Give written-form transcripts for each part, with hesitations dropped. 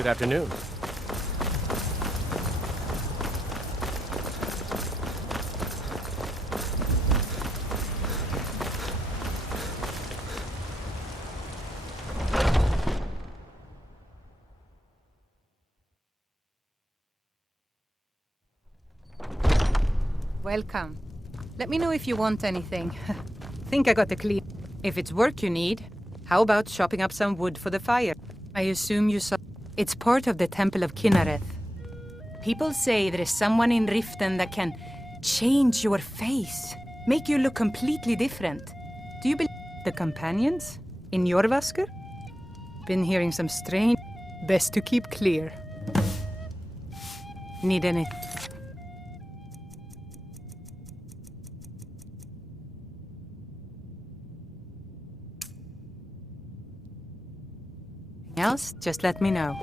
Good afternoon. Welcome. Let me know if you want anything. Think I got the clean. If it's work you need, how about chopping up some wood for the fire? I assume you saw... It's part of the Temple of Kynareth. People say there is someone in Riften that can change your face, make you look completely different. Do you believe the companions in Jorvaskr? Been hearing some strange... Best to keep clear. Need any... else, just let me know.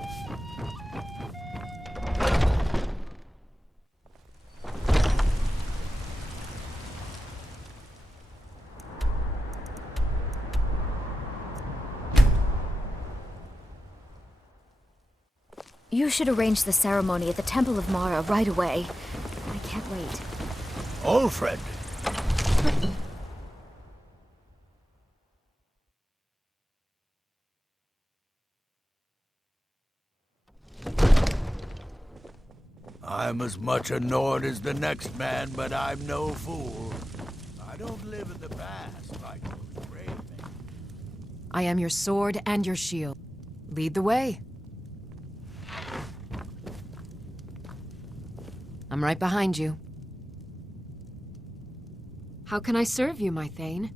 You should arrange the ceremony at the Temple of Mara right away. I can't wait. Alfred! I'm as much a Nord as the next man, but I'm no fool. I don't live in the past like those brave men. I am your sword and your shield. Lead the way. I'm right behind you. How can I serve you, my Thane?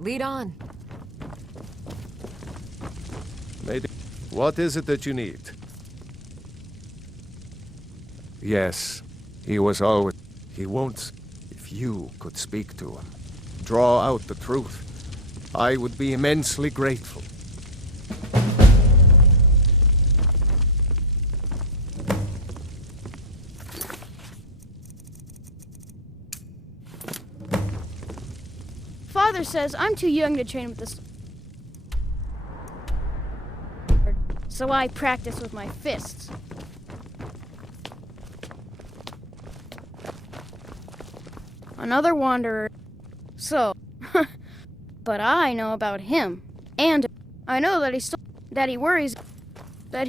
Lead on. Lady, what is it that you need? Yes, he was always... He won't... If you could speak to him, draw out the truth, I would be immensely grateful. Father says I'm too young to train with this. So I practice with my fists. Another wanderer. So, but I know about him. And I know that he worries that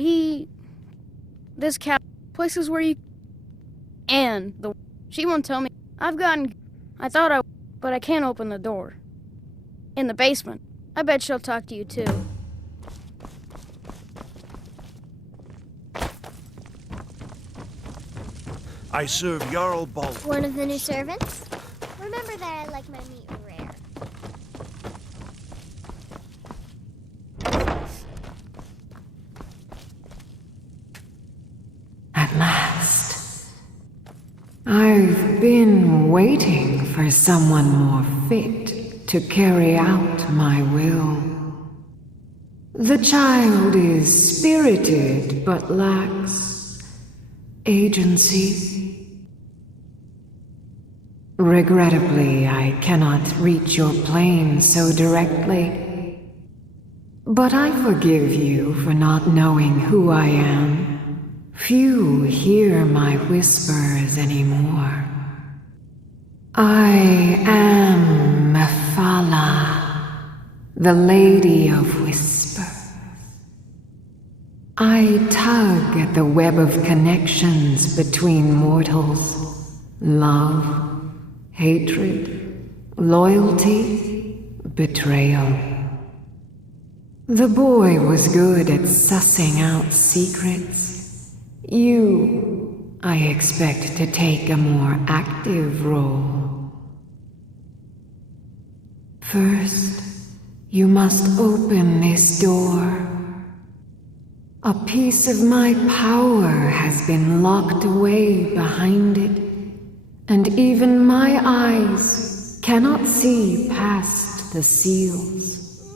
this cat, places where you, and she won't tell me. But I can't open the door. In the basement. I bet she'll talk to you too. I serve Jarl Bald. One of the new servants? Remember that I like my meat rare. At last. I've been waiting for someone more fit to carry out my will. The child is spirited but lacks agency. Regrettably, I cannot reach your plane so directly. But I forgive you for not knowing who I am. Few hear my whispers anymore. I am Mephala, the Lady of Whispers. I tug at the web of connections between mortals. Love, hatred, loyalty, betrayal. The boy was good at sussing out secrets. You, I expect to take a more active role. First, you must open this door. A piece of my power has been locked away behind it. And even my eyes cannot see past the seals.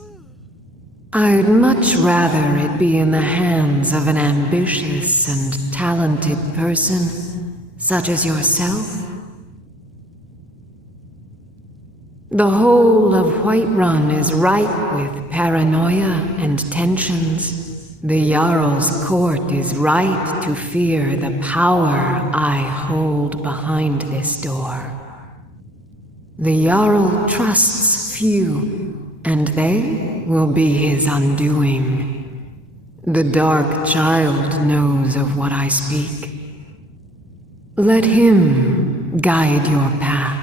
I'd much rather it be in the hands of an ambitious and talented person, such as yourself. The whole of Whiterun is ripe with paranoia and tensions. The Jarl's court is right to fear the power I hold behind this door. The Jarl trusts few, and they will be his undoing. The Dark Child knows of what I speak. Let him guide your path.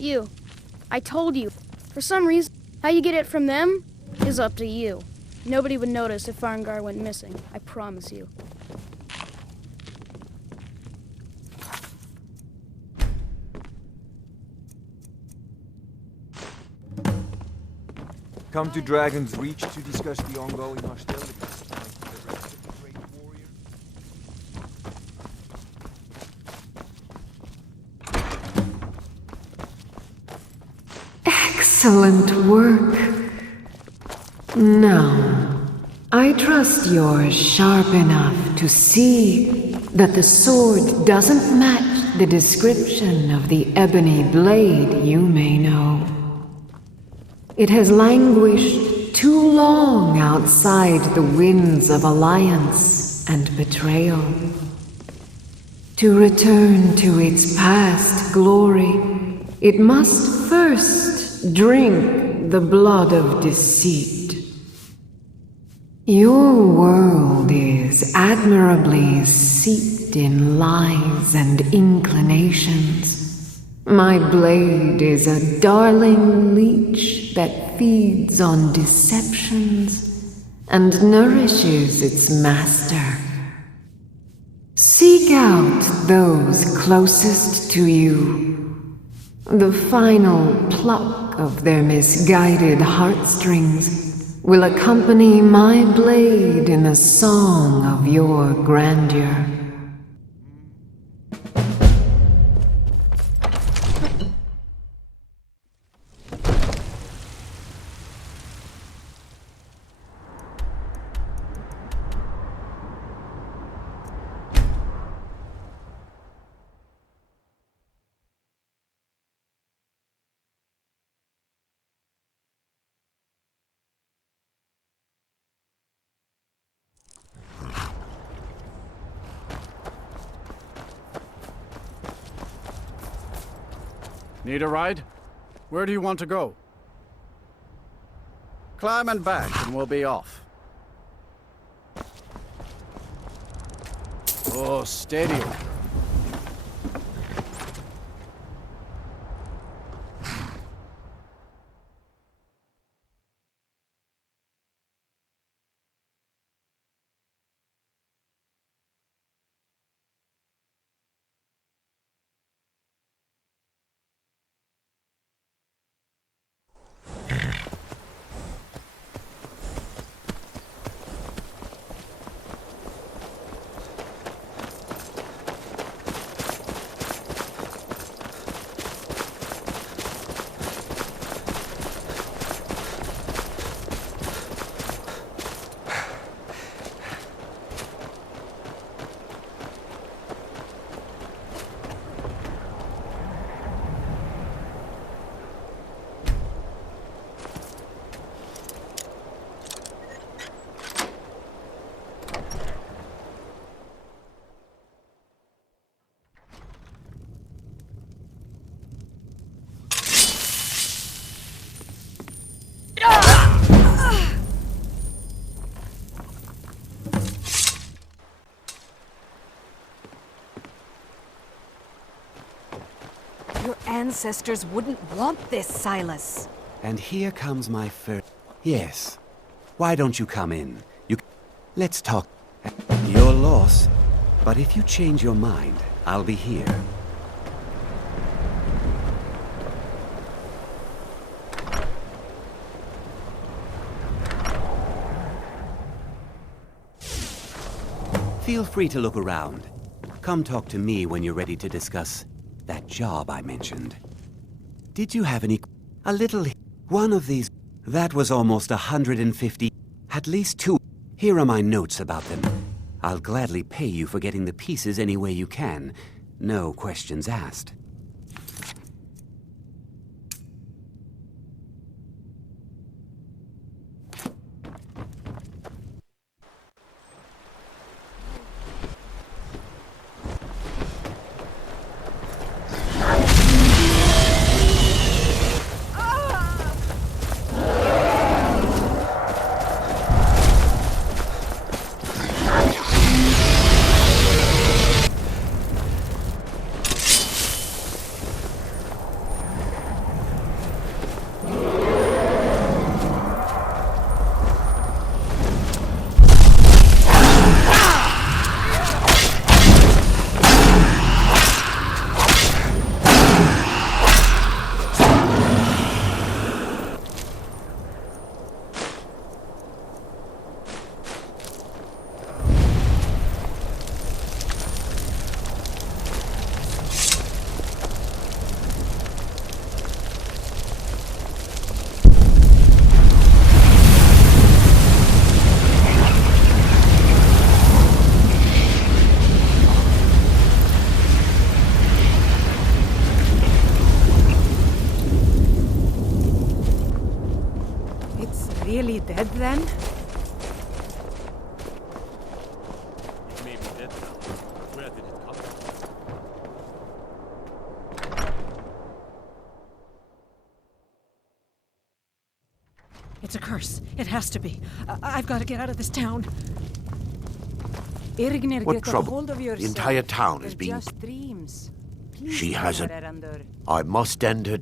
You. I told you. For some reason, how you get it from them is up to you. Nobody would notice if Dawnguard went missing. I promise you. Come to Dragon's Reach to discuss the ongoing hostilities. Excellent work. Now, I trust you're sharp enough to see that the sword doesn't match the description of the ebony blade you may know. It has languished too long outside the winds of alliance and betrayal. To return to its past glory, it must first drink the blood of deceit. Your world is admirably steeped in lies and inclinations. My blade is a darling leech that feeds on deceptions and nourishes its master. Seek out those closest to you. The final pluck of their misguided heartstrings will accompany my blade in the song of your grandeur. Need a ride? Where do you want to go? Climb and back, and we'll be off. Oh, steady. Your ancestors wouldn't want this, Silas. And here comes my first... Yes. Why don't you come in? Let's talk. Your loss. But if you change your mind, I'll be here. Feel free to look around. Come talk to me when you're ready to discuss that job I mentioned. Did you have any... a little... one of these... That was almost 150... at least 2... Here are my notes about them. I'll gladly pay you for getting the pieces any way you can. No questions asked. Really dead then? It may be dead now. Where did it come from? It's a curse. It has to be. I've got to get out of this town. Irgnir, What get a trouble? hold of yourself. The entire town is They're being... just dreams. Please She don't has let a... her under. I must end her...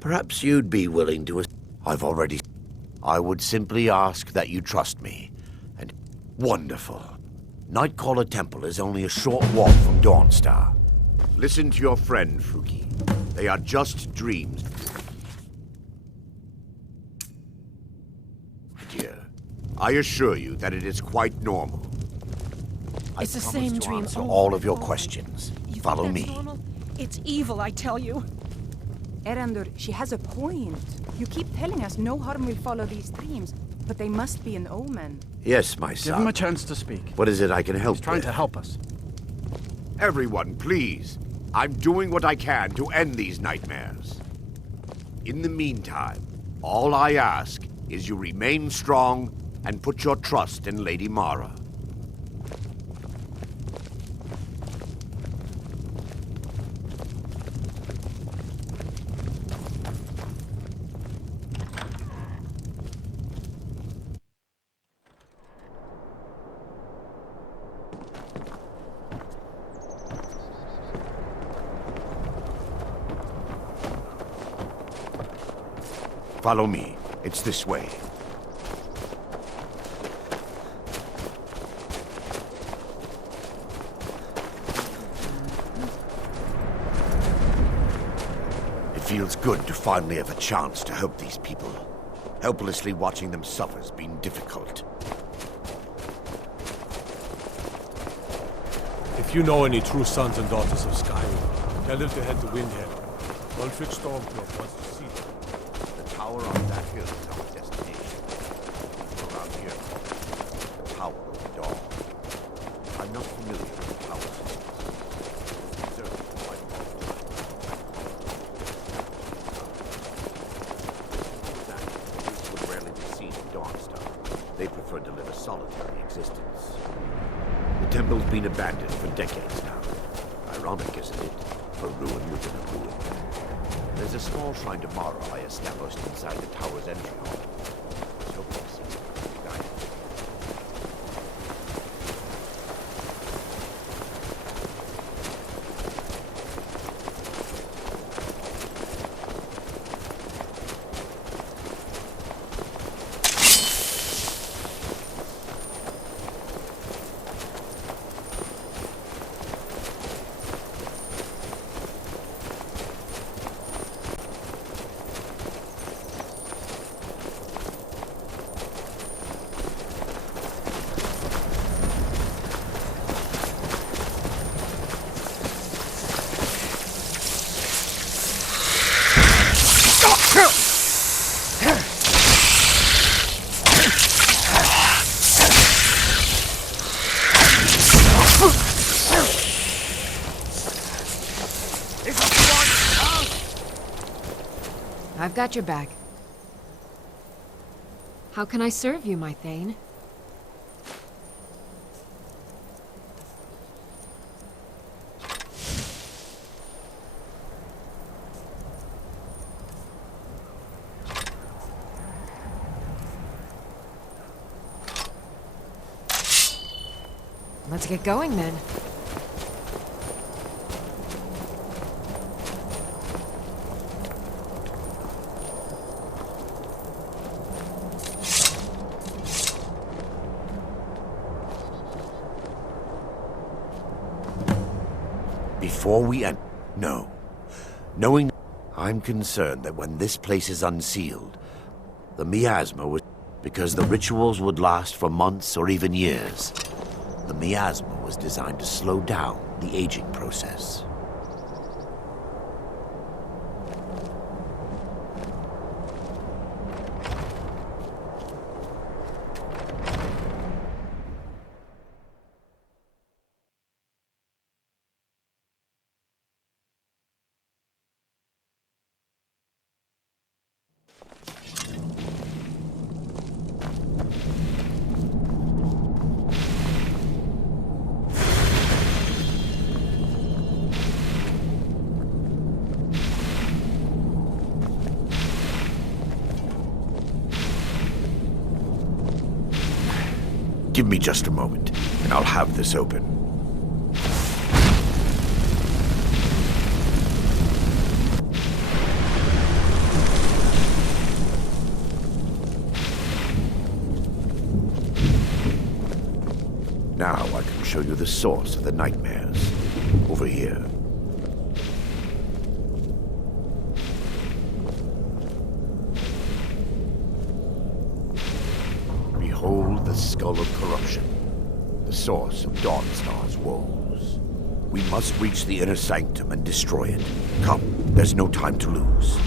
Perhaps you'd be willing to... I've already... I would simply ask that you trust me. And... Wonderful. Nightcaller Temple is only a short walk from Dawnstar. Listen to your friend, Fuki. They are just dreams. Dear, I assure you that it is quite normal. It's the promise same to dream answer over all and of your over. questions. You think Follow that's me. normal? It's evil, I tell you. Erandur, she has a point. You keep telling us no harm will follow these dreams, but they must be an omen. Yes, my Give son. him a chance to speak. What is it I can help He's trying with? to help us. Everyone, please. I'm doing what I can to end these nightmares. In the meantime, all I ask is you remain strong and put your trust in Lady Mara. Follow me. It's this way. It feels good to finally have a chance to help these people. Helplessly watching them suffer has been difficult. If you know any true sons and daughters of Skyrim, tell them to head to Windhead. Ulfric Stormcloak wants to see them. The tower on that hill is our destination. Around here, the Tower of the Dawn. I'm not familiar with the tower systems. Deserted quite a long time. These would rarely be seen in Dawnstar. They prefer to live a solitary existence. The temple's been abandoned for decades now. Ironic, isn't it? A ruin within a ruin. There's a small shrine to Mara I established inside the tower's entry hall. I was hoping to see the guide. I've got your back. How can I serve you, my Thane? Let's get going then. Before we end, no. Knowing I'm concerned that when this place is unsealed, the miasma was because the rituals would last for months or even years. The miasma was designed to slow down the aging process. Give me just a moment, and I'll have this open. Now I can show you the source of the nightmares. Over here. Behold the Skull of Corruption, the source of Dawnstar's woes. We must reach the inner sanctum and destroy it. Come, there's no time to lose.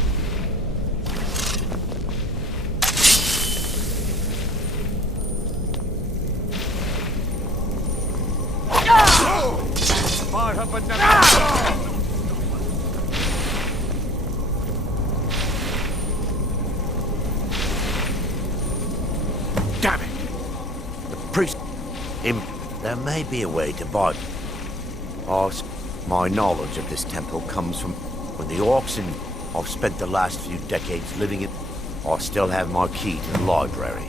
Damn it! The priest... There may be a way to buy... My knowledge of this temple comes from when the orcs and I've spent the last few decades living in... I still have my key to the library.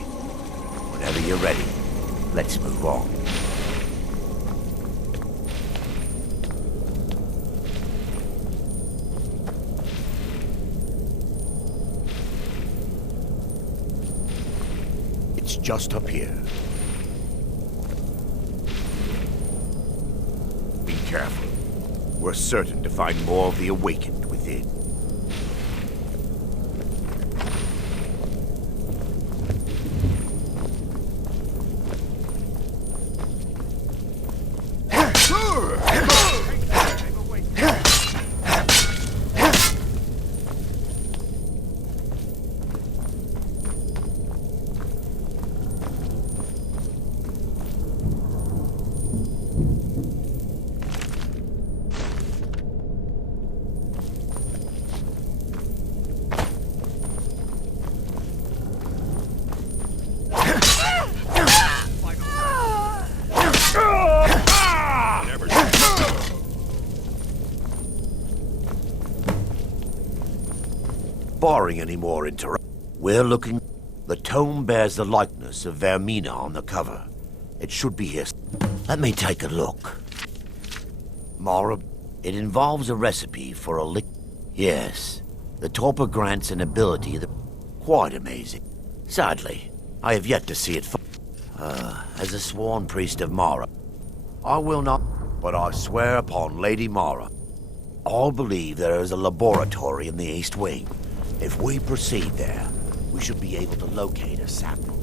Whenever you're ready, let's move on. It's just up here. Be careful. We're certain to find more of the awakened within. Barring any more interruptions, we're looking... The tome bears the likeness of Vermina on the cover. It should be here. Let me take a look. Mara, it involves a recipe for a lick... Yes, the torpor grants an ability that... Quite amazing. Sadly, I have yet to see it... As a sworn priest of Mara, I will not... But I swear upon Lady Mara, I'll believe there is a laboratory in the East Wing. If we proceed there, we should be able to locate a sample.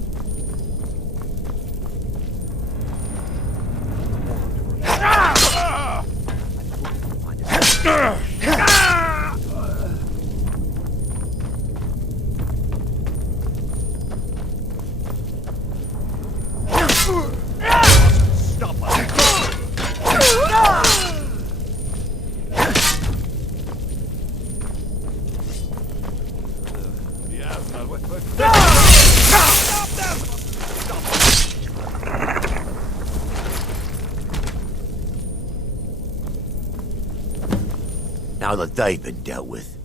Now that they've been dealt with,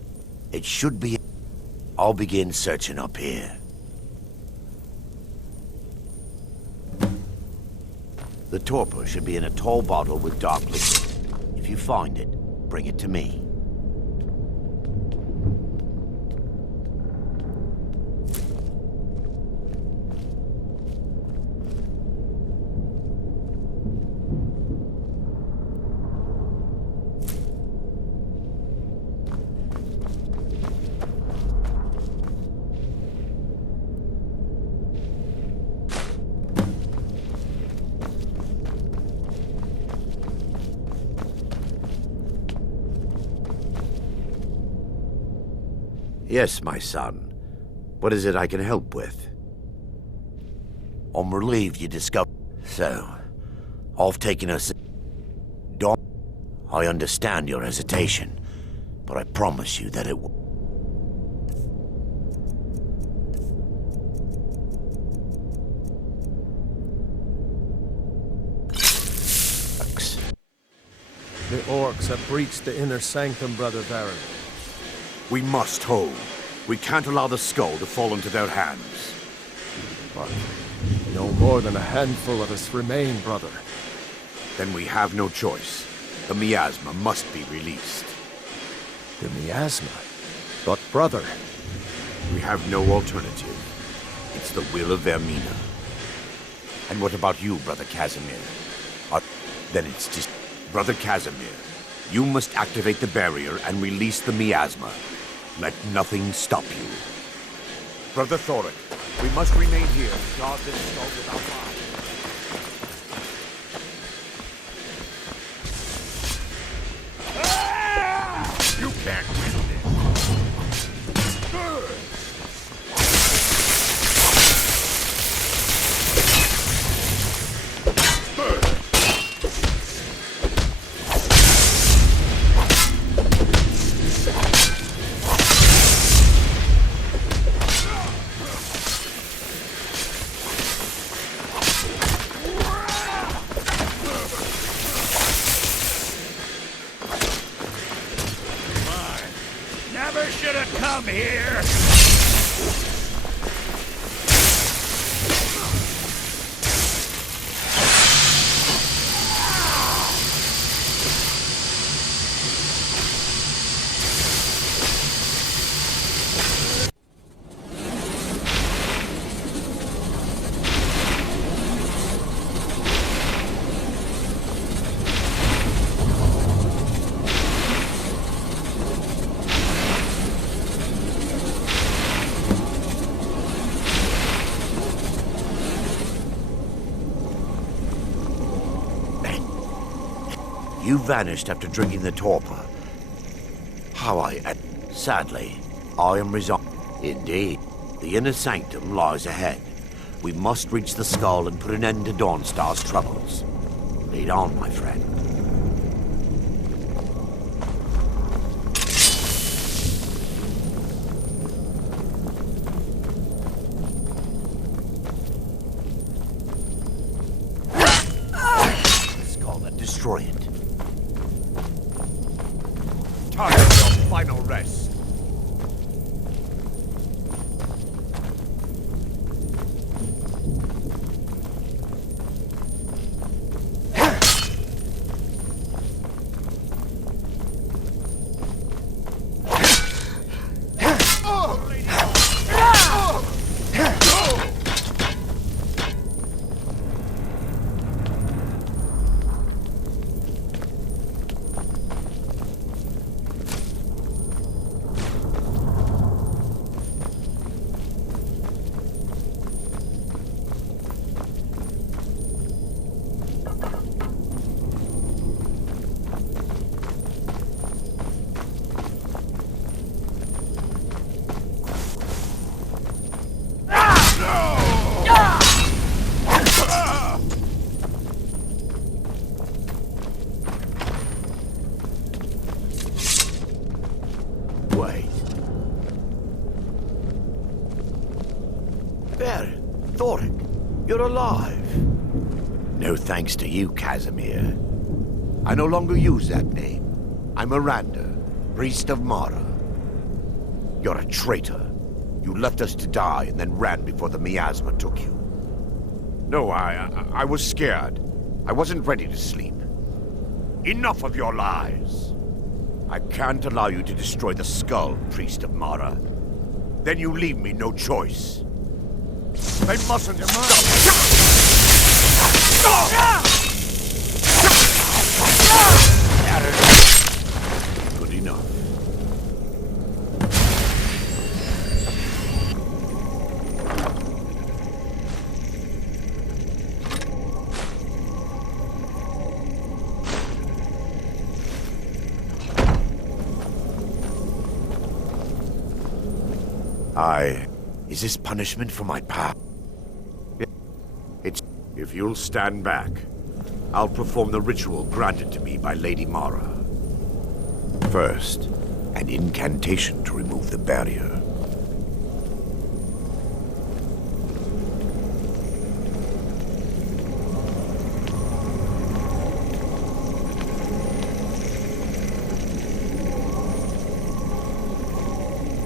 it should be... I'll begin searching up here. The torpor should be in a tall bottle with dark liquid. If you find it, bring it to me. Yes, my son. What is it I can help with? I'm relieved you discovered... So, I've taken us... I understand your hesitation, but I promise you that it will... The orcs have breached the inner sanctum, Brother Baron. We must hold. We can't allow the skull to fall into their hands. But no more than a handful of us remain, brother. Then we have no choice. The miasma must be released. The miasma? But brother... We have no alternative. It's the will of Vermina. And what about you, Brother Casimir? Then it's just... Brother Casimir, you must activate the barrier and release the miasma. Let nothing stop you. Brother Thoric, we must remain here to guard this skull without life. You can't win You vanished after drinking the torpor. How Sadly, I am resigned. Indeed, the inner sanctum lies ahead. We must reach the skull and put an end to Dawnstar's troubles. Lead on, my friend. Skull and destroy it. Time for your final rest. You're alive. No thanks to you, Casimir. I no longer use that name. I'm Miranda, Priest of Mara. You're a traitor. You left us to die and then ran before the miasma took you. No, I was scared. I wasn't ready to sleep. Enough of your lies. I can't allow you to destroy the skull, Priest of Mara. Then you leave me no choice. They mustn't stop. Good enough. Is this punishment for my past? It's... If you'll stand back, I'll perform the ritual granted to me by Lady Mara. First, an incantation to remove the barrier.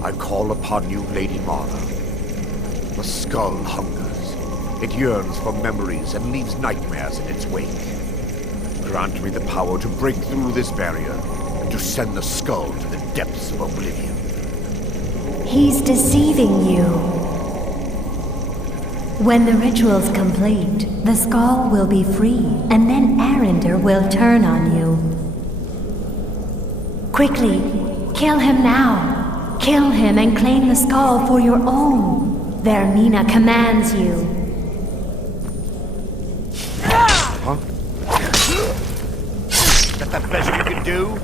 I call upon you, Lady Mara. The skull hungers. It yearns for memories and leaves nightmares in its wake. Grant me the power to break through this barrier and to send the skull to the depths of oblivion. He's deceiving you. When the ritual's complete, the skull will be free, and then Arender will turn on you. Quickly, kill him now. Kill him and claim the skull for your own. Vermina commands you. Huh? Is that the best you can do?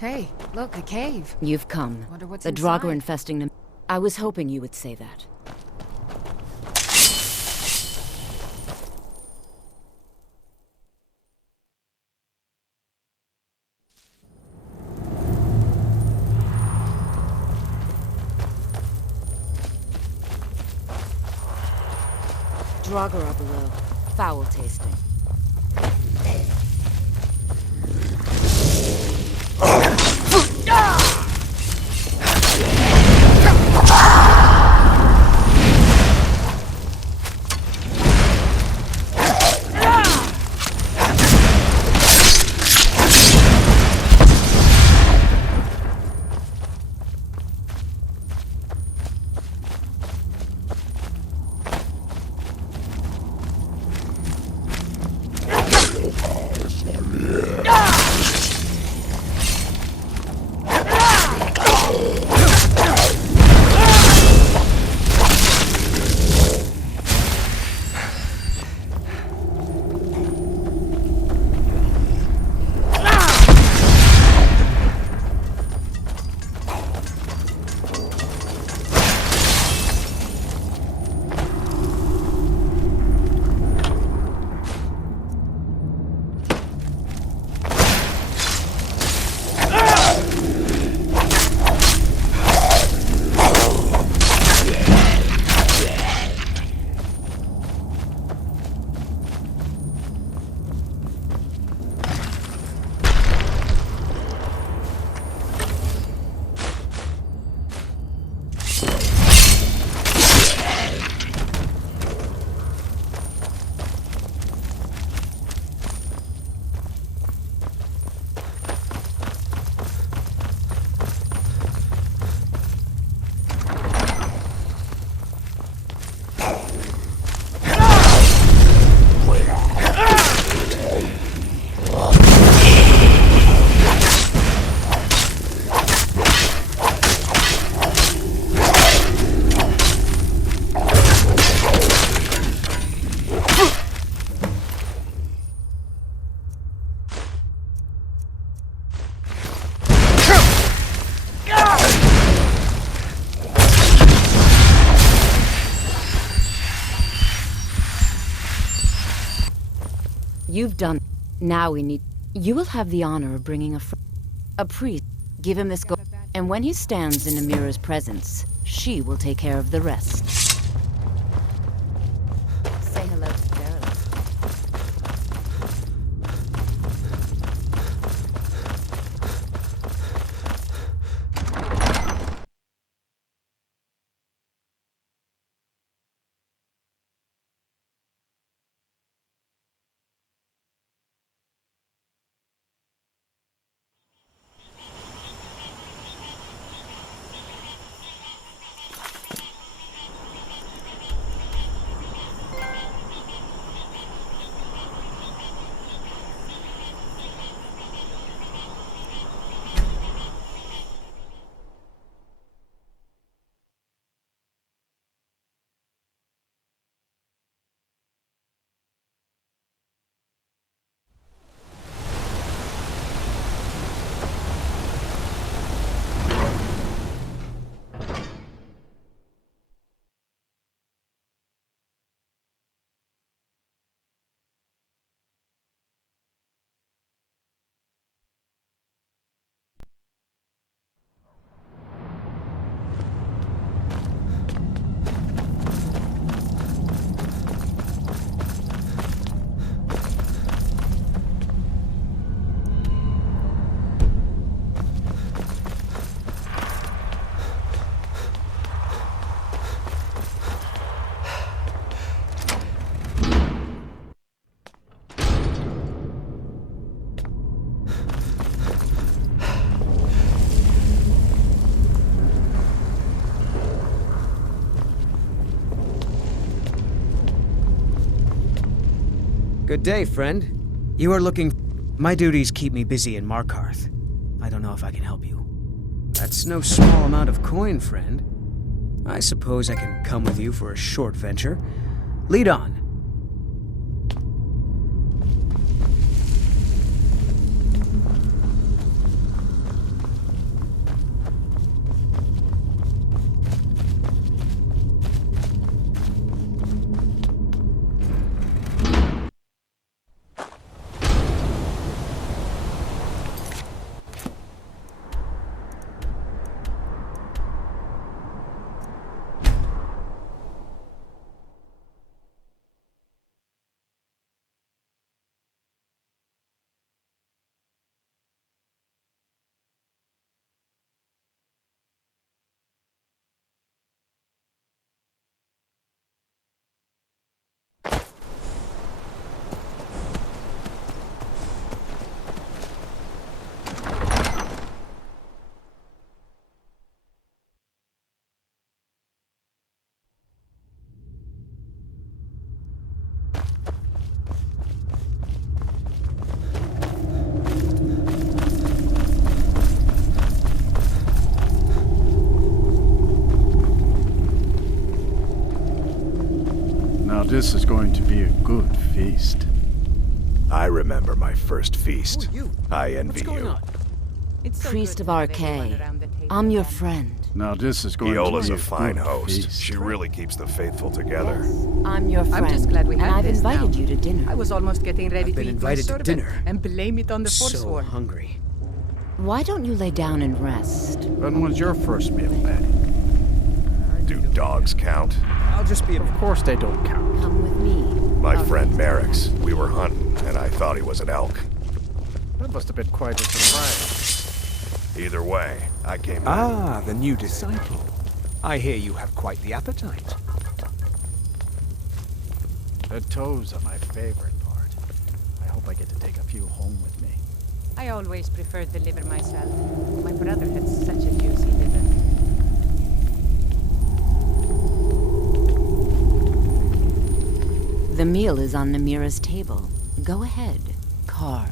Hey, look, a cave. You've come. Wonder what's the Draugr inside. infesting them. I was hoping you would say that. Draugr are below. Foul tasting. You've done... Now we need... You will have the honor of bringing a priest. Give him this gold, and when he stands in Namira's presence, she will take care of the rest. Say hello to Daedric. Good day, friend. You are looking... My duties keep me busy in Markarth. I don't know if I can help you. That's no small amount of coin, friend. I suppose I can come with you for a short venture. Lead on. This is going to be a good feast. I remember my first feast. I envy you. Priest of Arcade, I'm your friend. Now this is going Iola's to be a fine good host. feast. She really keeps the faithful together. I'm your friend. I'm just glad we and had I've this invited now. you to dinner. I was almost getting ready to eat invited to sorbet dinner. and blame it on the So Forsworn. hungry. Why don't you lay down and rest? When was your first meal, Betty? Do dogs count? I'll just be... Of course they don't count. Come with me. My friend Merrick's. We were hunting, and I thought he was an elk. That must have been quite a surprise. Either way, I came Ah, the new disciple. I hear you have quite the appetite. The toes are my favorite part. I hope I get to take a few home with me. I always preferred the liver myself. My brother had such a juicy liver. The meal is on Namira's table. Go ahead, carve.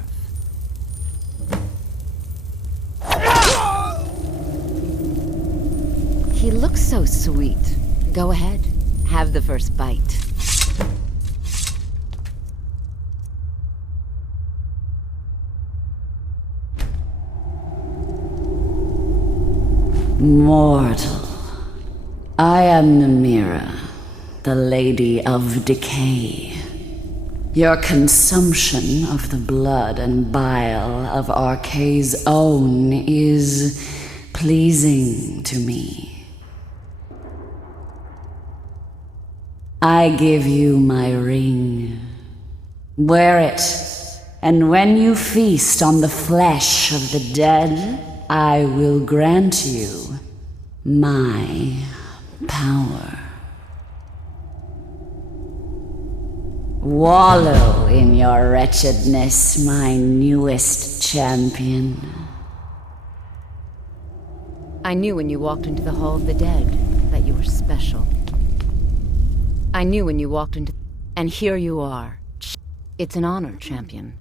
He looks so sweet. Go ahead, have the first bite. Mortal, I am Namira, the Lady of Decay. Your consumption of the blood and bile of Arkay's own is pleasing to me. I give you my ring. Wear it, and when you feast on the flesh of the dead, I will grant you my power. Wallow in your wretchedness, my newest champion. I knew when you walked into the Hall of the Dead that you were special. I knew when you walked into... And here you are. It's an honor, champion.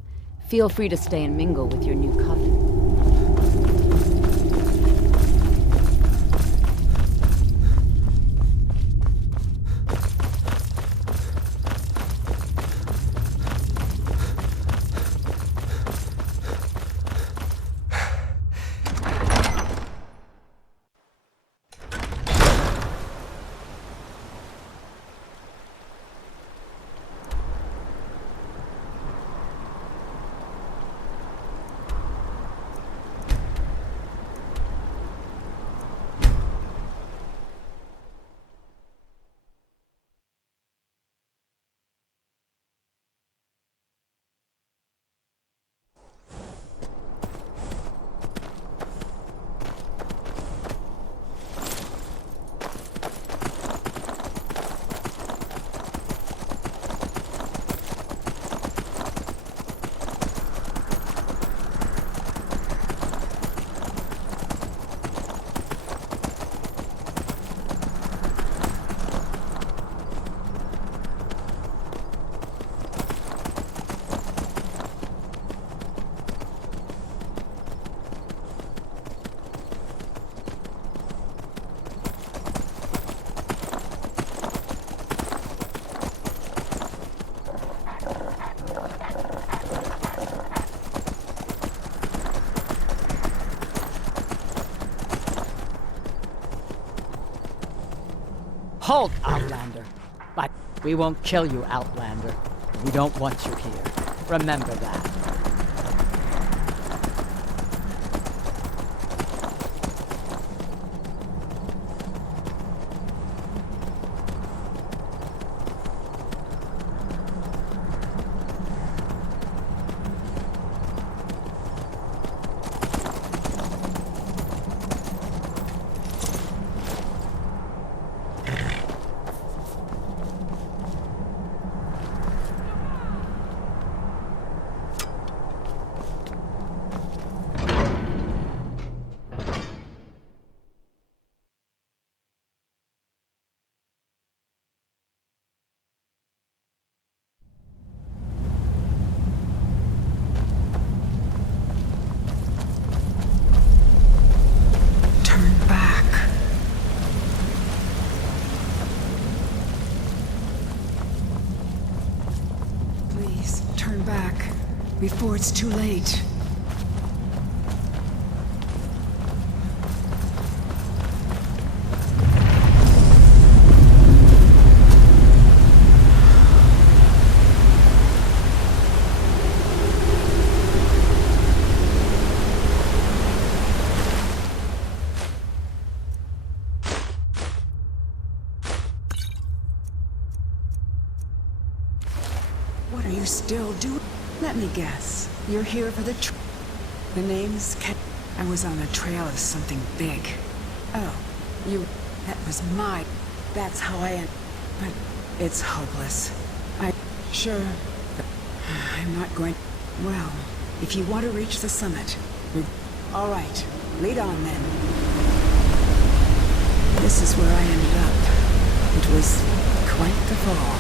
Feel free to stay and mingle with your new coven. Halt, Outlander! But we won't kill you, Outlander. We don't want you here. Remember that. Before it's too late. What are you still doing? Let me guess. You're here for the name's I was on the trail of something big. Oh, that was that's how I end. But it's hopeless. Sure. I'm not going... Well, if you want to reach the summit... All right, lead on then. This is where I ended up. It was quite the fall.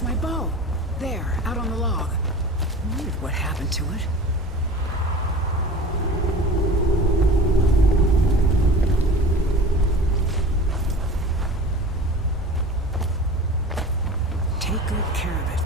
Where's my bow? There, out on the log. I wondered what happened to it. Take good care of it.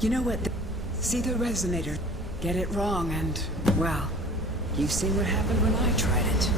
You know what? See the resonator, get it wrong, and, well, you've seen what happened when I tried it.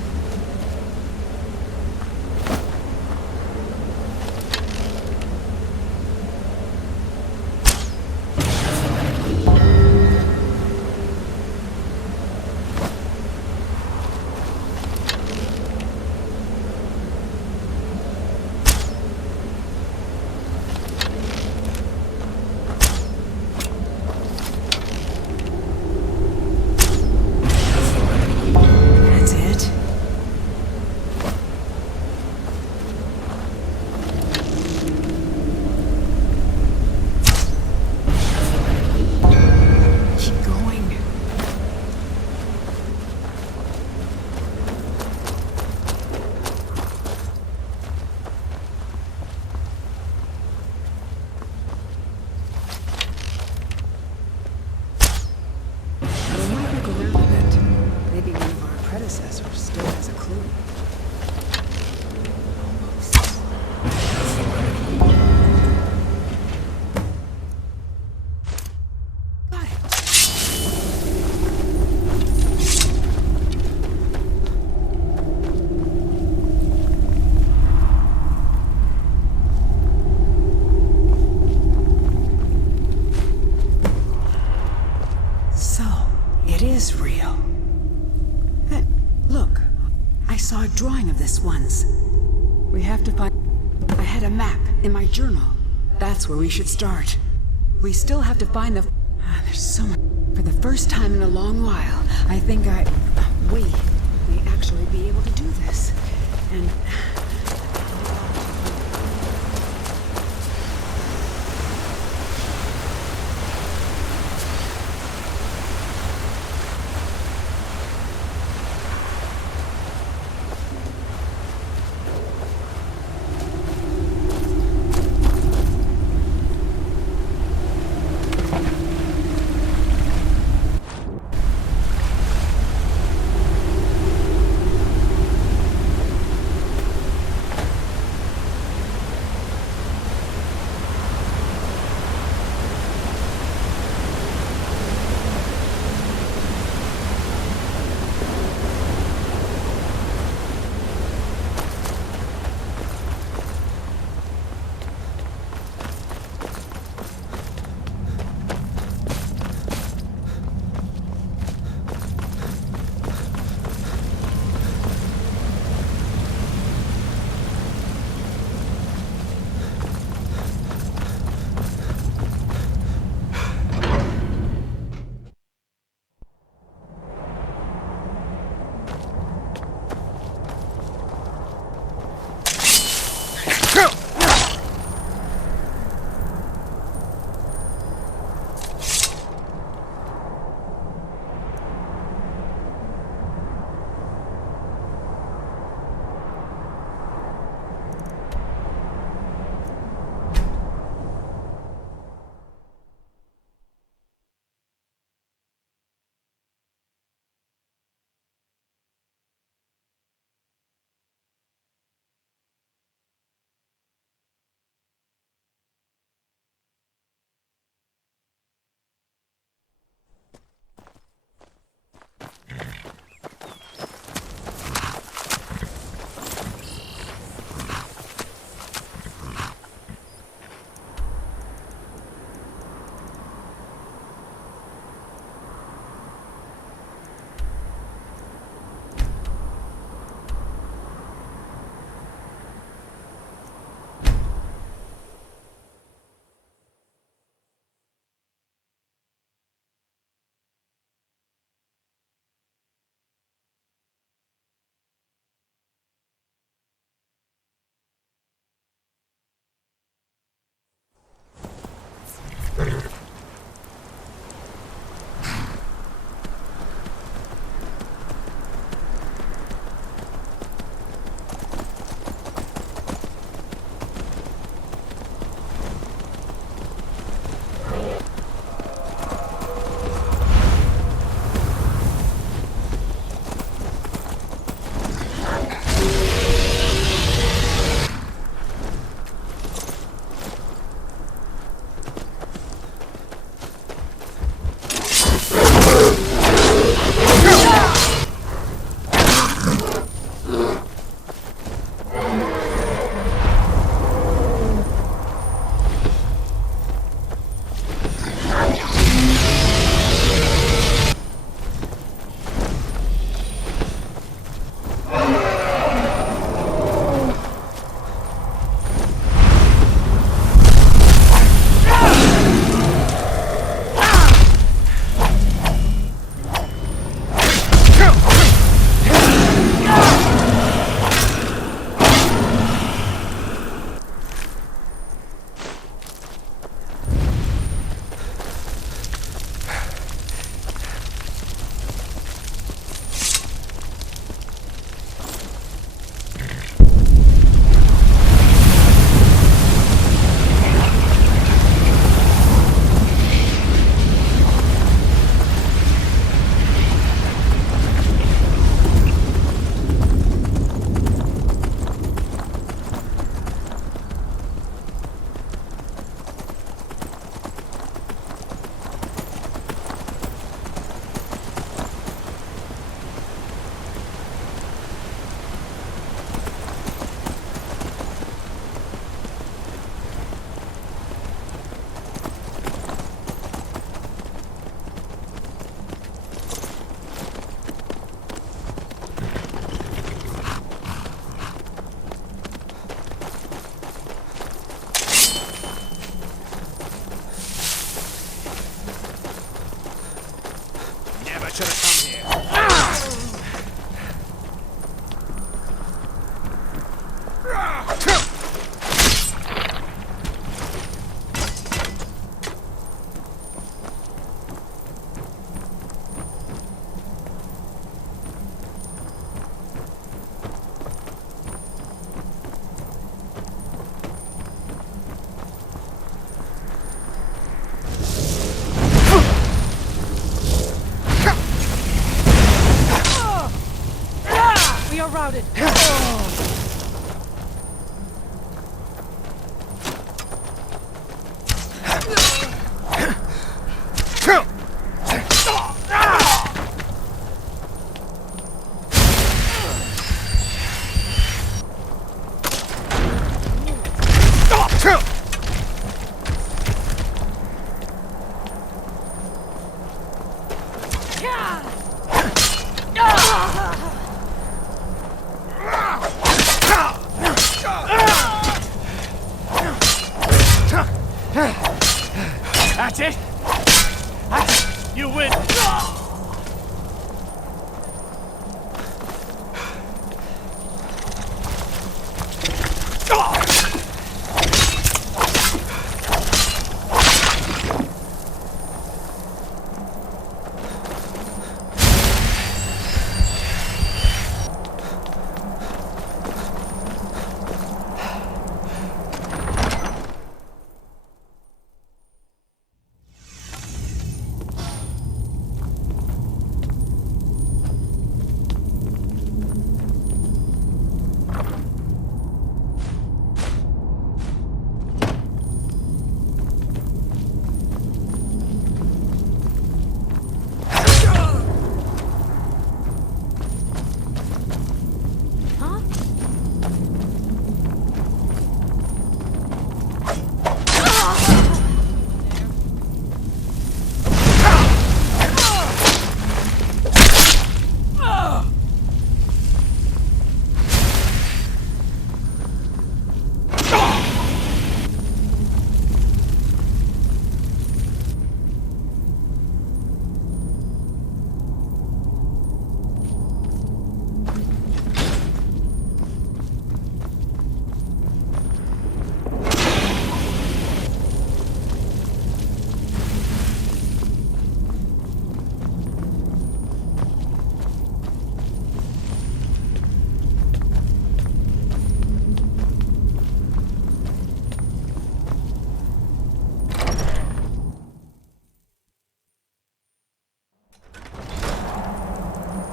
Drawing of this once. We have to find... I had a map in my journal. That's where we should start. We still have to find the... there's so much... For the first time in a long while, I think we may actually be able to do this. And... routed. That's it? You win!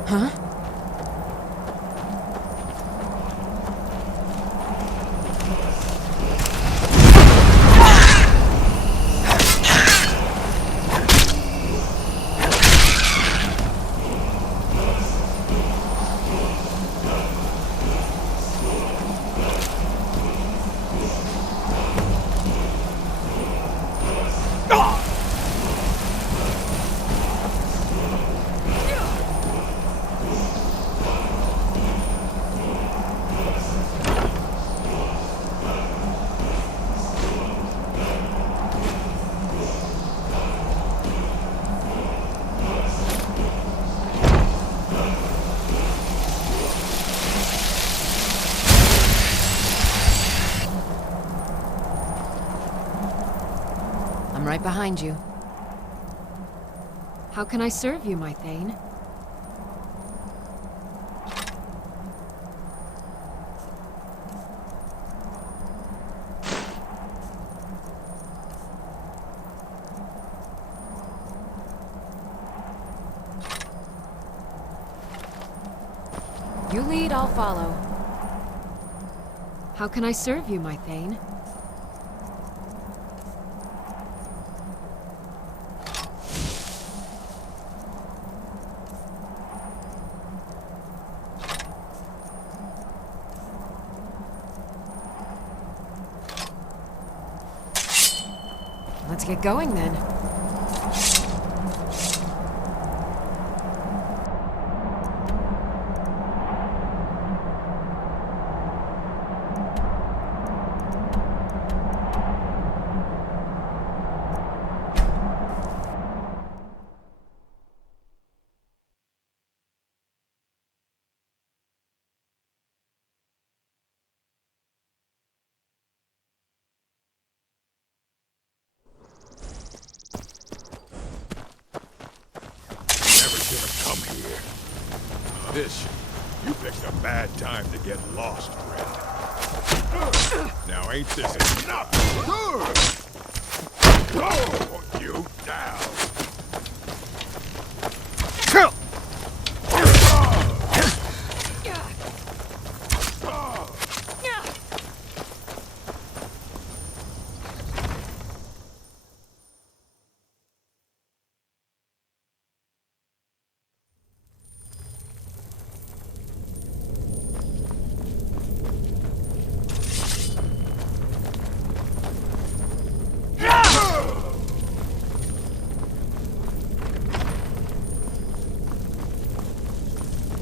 Huh? I'm right behind you. How can I serve you, my Thane? You lead, I'll follow. How can I serve you, my Thane? Let's get going then. This, you picked a bad time to get lost, friend. Now ain't this enough? Oh, you down.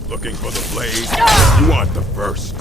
Looking for the blade? You want the first.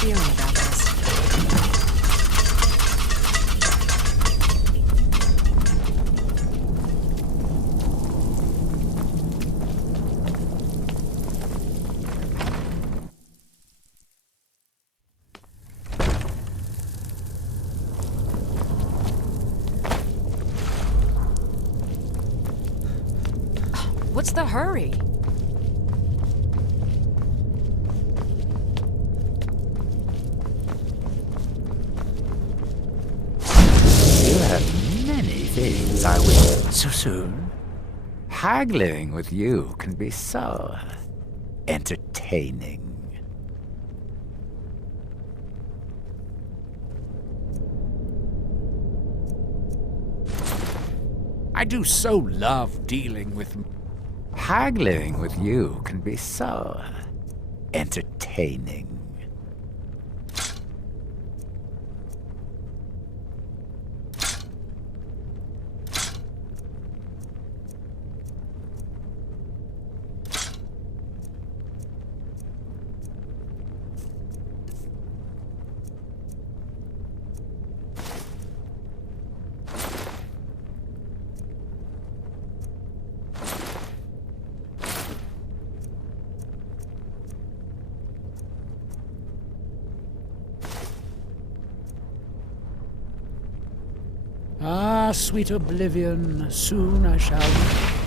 Feeling about this. What's the hurry? You have many things I will. So soon? Haggling with you can be so entertaining. I do so love dealing with... Haggling with you can be so entertaining. Ah, sweet oblivion, soon I shall...